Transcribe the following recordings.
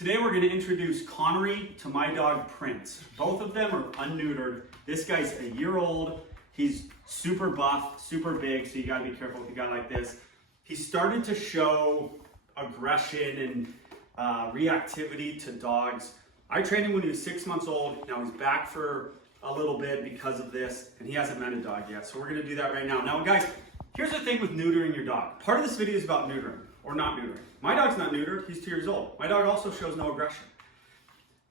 Today we're going to introduce Connery to my dog Prince. Both of them are un-neutered. This guy's a year old. He's super buff, super big, so you got to be careful with a guy like this. He started to show aggression and reactivity to dogs. I trained him when he was 6 months old. Now he's back for a little bit because of this, and he hasn't met a dog yet, so we're going to do that right now. Now guys, here's the thing with neutering your dog. Part of this video is about neutering or not neutering. My dog's not neutered, he's 2 years old. My dog also shows no aggression.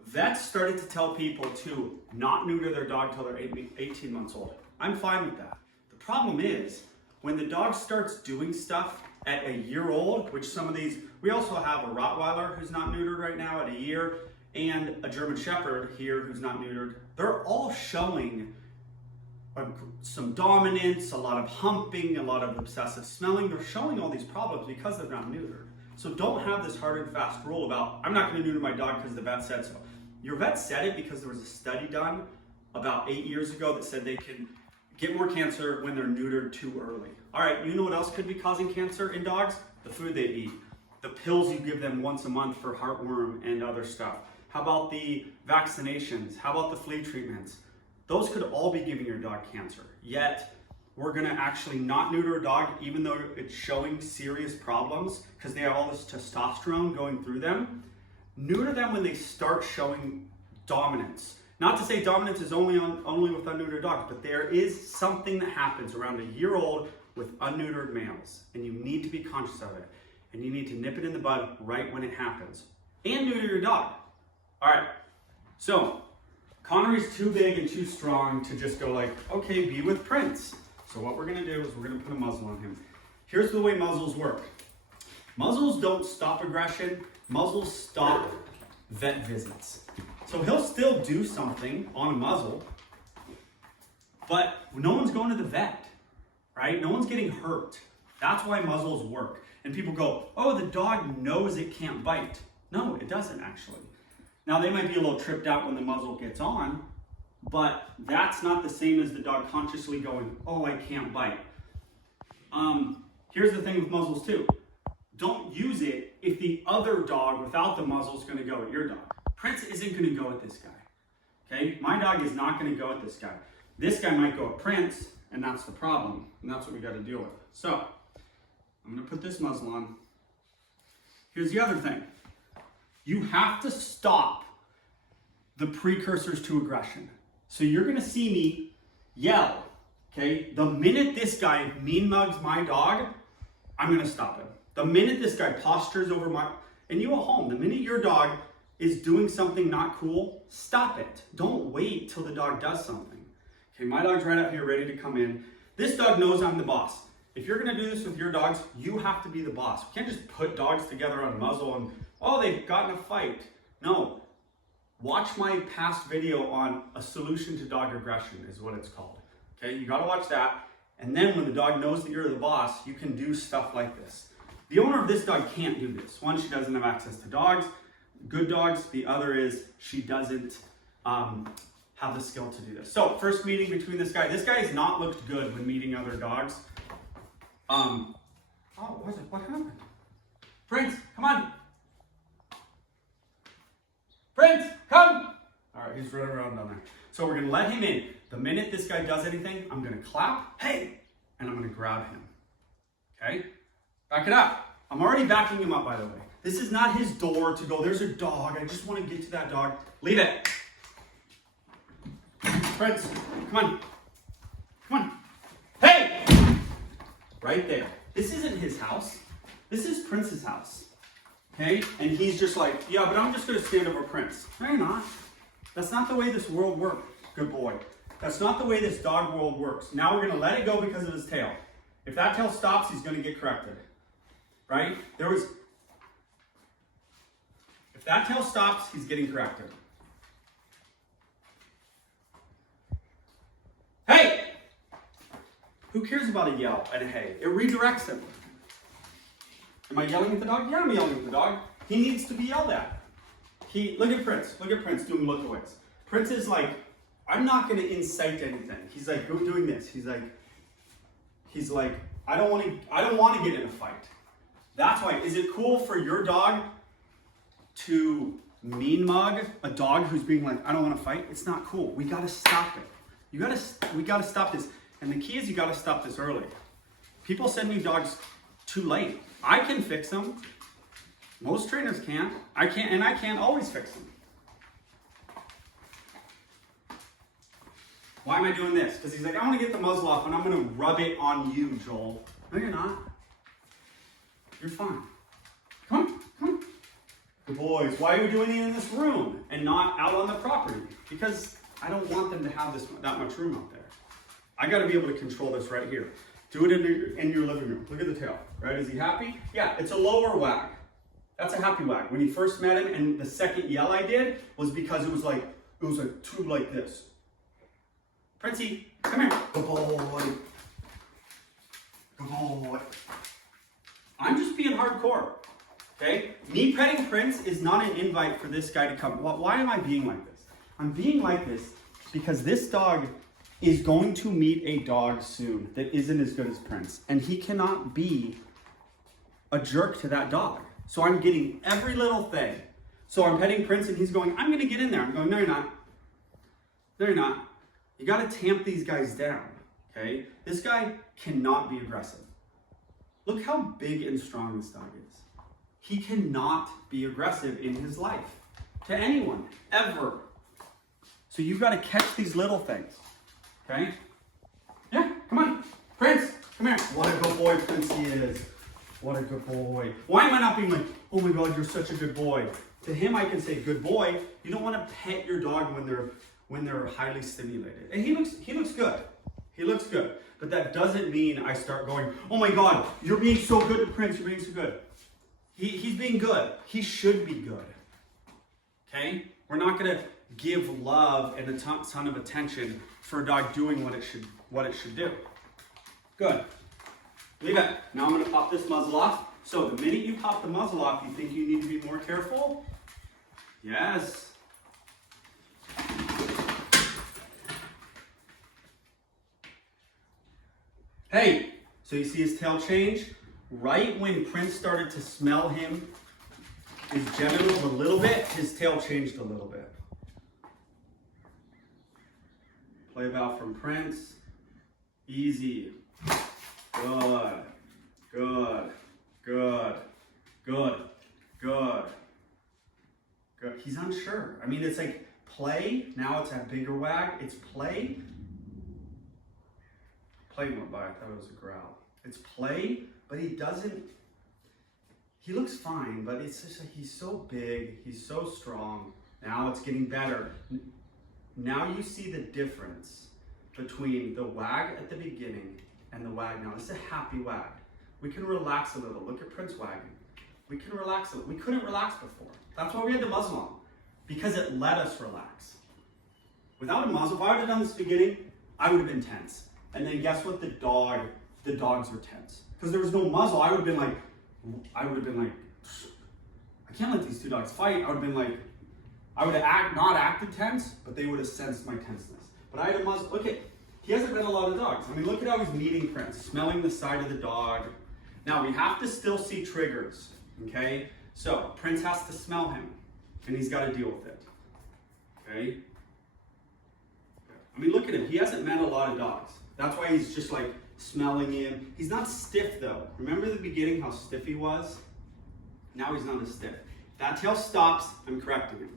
Vets started to tell people to not neuter their dog till they're 18 months old. I'm fine with that. The problem is, when the dog starts doing stuff at a year old, which some of these, we also have a Rottweiler who's not neutered right now at a year, and a German Shepherd here who's not neutered. They're all showing some dominance, a lot of humping, a lot of obsessive smelling. They're showing all these problems because they're not neutered. So don't have this hard and fast rule about, I'm not going to neuter my dog because the vet said so. Your vet said it because there was a study done about 8 years ago that said they can get more cancer when they're neutered too early. All right, you know what else could be causing cancer in dogs? The food they eat. The pills you give them once a month for heartworm and other stuff. How about the vaccinations? How about the flea treatments? Those could all be giving your dog cancer. Yet, we're gonna actually not neuter a dog even though it's showing serious problems because they have all this testosterone going through them. Neuter them when they start showing dominance. Not to say dominance is only with un-neutered dogs, but there is something that happens around a year old with un-neutered males, and you need to be conscious of it. And you need to nip it in the bud right when it happens. And neuter your dog. All right, so Connery's too big and too strong to just go like, okay, be with Prince. So what we're gonna do is we're gonna put a muzzle on him. Here's the way muzzles work. Muzzles don't stop aggression. Muzzles stop vet visits. So he'll still do something on a muzzle, but no one's going to the vet, right? No one's getting hurt. That's why muzzles work. And people go, oh, the dog knows it can't bite. No, it doesn't actually. Now they might be a little tripped out when the muzzle gets on, but that's not the same as the dog consciously going, oh, I can't bite. Here's the thing with muzzles too. Don't use it if the other dog without the muzzle is gonna go at your dog. Prince isn't gonna go at this guy, okay? My dog is not gonna go at this guy. This guy might go at Prince, and that's the problem, and that's what we gotta deal with. So, I'm gonna put this muzzle on. Here's the other thing. You have to stop the precursors to aggression. So you're gonna see me yell, okay? The minute this guy mean mugs my dog, I'm gonna stop him. The minute this guy postures over and you at home, the minute your dog is doing something not cool, stop it. Don't wait till the dog does something. Okay, my dog's right up here ready to come in. This dog knows I'm the boss. If you're gonna do this with your dogs, you have to be the boss. You can't just put dogs together on a muzzle and, oh, they've gotten a fight. No, watch my past video on a solution to dog aggression is what it's called. Okay, you gotta watch that. And then when the dog knows that you're the boss, you can do stuff like this. The owner of this dog can't do this. One, she doesn't have access to dogs, good dogs. The other is she doesn't have the skill to do this. So first meeting between this guy has not looked good when meeting other dogs. Oh, what happened? Prince, come on. Prince, come. All right, he's running around down there. So we're gonna let him in. The minute this guy does anything, I'm gonna clap, hey, and I'm gonna grab him, okay? Back it up. I'm already backing him up, by the way. This is not his door to go, there's a dog, I just wanna get to that dog. Leave it. Prince, come on. Come on. Hey! Right there. This isn't his house. This is Prince's house. Okay? And he's just like, yeah, but I'm just gonna stand over Prince. No, you're not. That's not the way this world works. Good boy. That's not the way this dog world works. Now we're gonna let it go because of his tail. If that tail stops, he's gonna get corrected. Right? If that tail stops, he's getting corrected. Hey! Who cares about a yell and a hey? It redirects him. Am I yelling at the dog? Yeah, I'm yelling at the dog. He needs to be yelled at. Look at Prince. Look at Prince doing look-aways. Prince is like, I'm not going to incite anything. He's like doing this. He's like, I don't want to get in a fight. That's why. Is it cool for your dog to mean mug a dog who's being like, I don't want to fight. It's not cool. We got to stop it. We got to stop this. And the key is you got to stop this early. People send me dogs too late. I can fix them. Most trainers can't. I can't always fix them. Why am I doing this? Because he's like, I want to get the muzzle off and I'm going to rub it on you, Joel. No, you're not. You're fine. Come on, come on. Good boys. Why are we doing it in this room and not out on the property? Because I don't want them to have that much room out there. I got to be able to control this right here. Do it in your living room. Look at the tail, right? Is he happy? Yeah, it's a lower wag. That's a happy wag. When you first met him, and the second yell I did was because it was a tube like this. Princey, come here. Good boy. Good boy. I'm just being hardcore, okay? Me petting Prince is not an invite for this guy to come. Why am I being like this? I'm being like this because this dog is going to meet a dog soon that isn't as good as Prince. And he cannot be a jerk to that dog. So I'm getting every little thing. So I'm petting Prince and he's going, I'm gonna get in there. I'm going, no, you're not. No, you're not. You gotta tamp these guys down, okay? This guy cannot be aggressive. Look how big and strong this dog is. He cannot be aggressive in his life to anyone, ever. So you've gotta catch these little things. Okay? Yeah, come on. Prince, come here. What a good boy Prince he is. What a good boy. Why am I not being like, oh my God, you're such a good boy? To him, I can say, good boy. You don't want to pet your dog when they're highly stimulated. And he looks good. He looks good. But that doesn't mean I start going, oh my God, you're being so good to Prince. You're being so good. He's being good. He should be good. Okay? We're not going to give love and a ton of attention for a dog doing what it should do. Good. Leave it. Now I'm going to pop this muzzle off. So the minute you pop the muzzle off, you think you need to be more careful? Yes. Hey, so you see his tail change? Right when Prince started to smell him, his genitals a little bit, his tail changed a little bit. Play bow from Prince. Easy. Good. Good. Good. Good. Good. Good. He's unsure. I mean, it's like play. Now it's a bigger wag. It's play. Play went by. I thought it was a growl. It's play, but he looks fine, but it's just like he's so big. He's so strong. Now it's getting better. Now you see the difference between the wag at the beginning and the wag now. This is a happy wag. We can relax a little. Look at Prince wagging. We can relax a little. We couldn't relax before. That's why we had the muzzle on, because it let us relax. Without a muzzle, if I would have done this at the beginning, I would have been tense. And then guess what? The dogs were tense. Because there was no muzzle, I would have been like, I can't let these two dogs fight. I would have been like, I would have not acted tense, but they would have sensed my tenseness. But I had a muzzle. Look at, he hasn't been a lot of dogs. I mean, look at how he's meeting Prince, smelling the side of the dog. Now, we have to still see triggers, okay? So, Prince has to smell him, and he's got to deal with it, okay? I mean, look at him. He hasn't met a lot of dogs. That's why he's just like smelling him. He's not stiff, though. Remember the beginning, how stiff he was? Now he's not as stiff. That tail stops, I'm correcting him.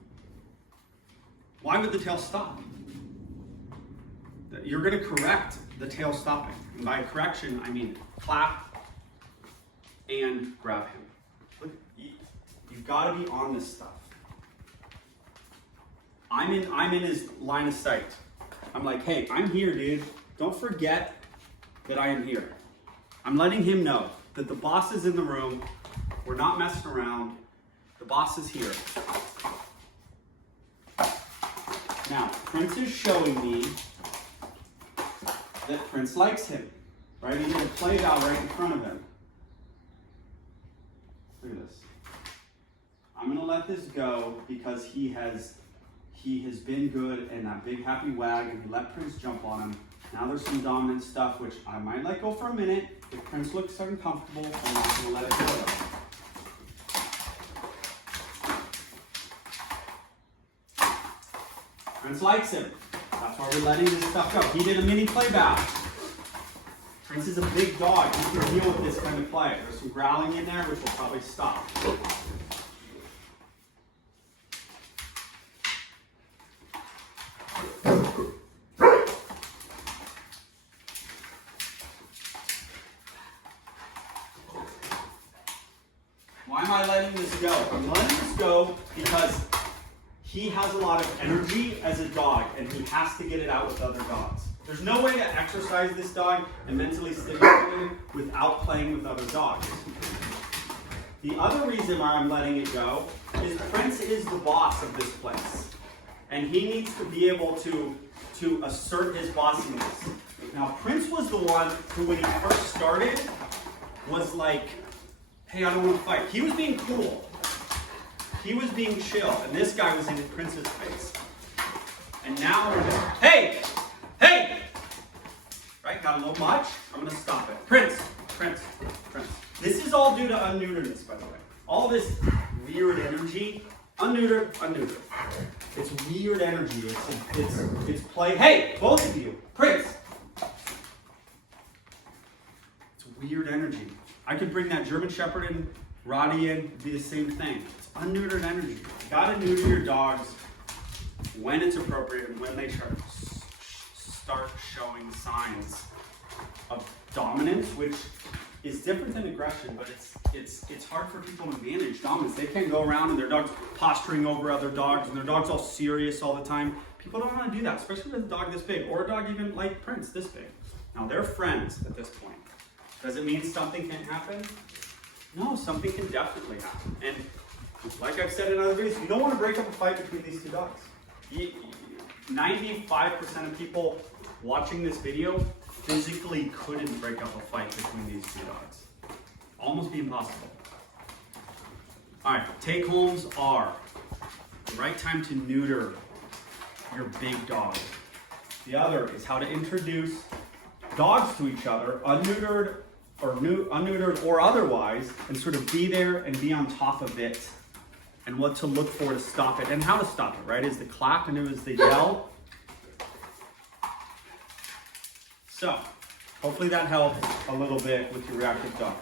Why would the tail stop? You're going to correct the tail stopping. And by correction, I mean clap and grab him. Look, you've got to be on this stuff. I'm in his line of sight. I'm like, hey, I'm here, dude. Don't forget that I am here. I'm letting him know that the boss is in the room. We're not messing around. The boss is here. Now, Prince is showing me that Prince likes him, right? He did a play bow right in front of him. Look at this. I'm gonna let this go because he has been good and that big happy wag, and he let Prince jump on him. Now there's some dominant stuff which I might let go for a minute. If Prince looks uncomfortable, I'm not gonna let it go. Prince likes him. That's why we're letting this stuff go. He did a mini play bath. Prince is a big dog. He can deal with this kind of play. There's some growling in there, which will probably stop. Why am I letting this go? I'm letting this go because he has a lot of energy as a dog, and he has to get it out with other dogs. There's no way to exercise this dog and mentally stimulate him without playing with other dogs. The other reason why I'm letting it go is Prince is the boss of this place, and he needs to be able to assert his bossiness. Now, Prince was the one who, when he first started, was like, hey, I don't want to fight. He was being cool. He was being chill, and this guy was in Prince's face. And now, hey! Hey! Right, got a little much? I'm going to stop it. Prince, Prince, Prince. This is all due to un-neuterness, by the way. All this weird energy, un-neutered, un-neutered. It's weird energy. It's play. Hey, both of you, Prince. It's weird energy. I could bring that German Shepherd in, Roddy in, it'd be the same thing. It's un-neutered energy. You gotta neuter your dogs when it's appropriate and when they start showing signs of dominance, which is different than aggression, but it's hard for people to manage dominance. They can't go around and their dog's posturing over other dogs and their dog's all serious all the time. People don't want to do that, especially with a dog this big, or a dog even like Prince this big. Now they're friends at this point. Does it mean something can't happen? No, something can definitely happen. And like I've said in other videos, you don't want to break up a fight between these two dogs. 95% of people watching this video physically couldn't break up a fight between these two dogs. Almost be impossible. All right, take homes are the right time to neuter your big dog. The other is how to introduce dogs to each other, un-neutered or otherwise, and sort of be there and be on top of it, and what to look for to stop it, and how to stop it, right? Is the clap and it was the yell. So, hopefully that helps a little bit with your reactive dog.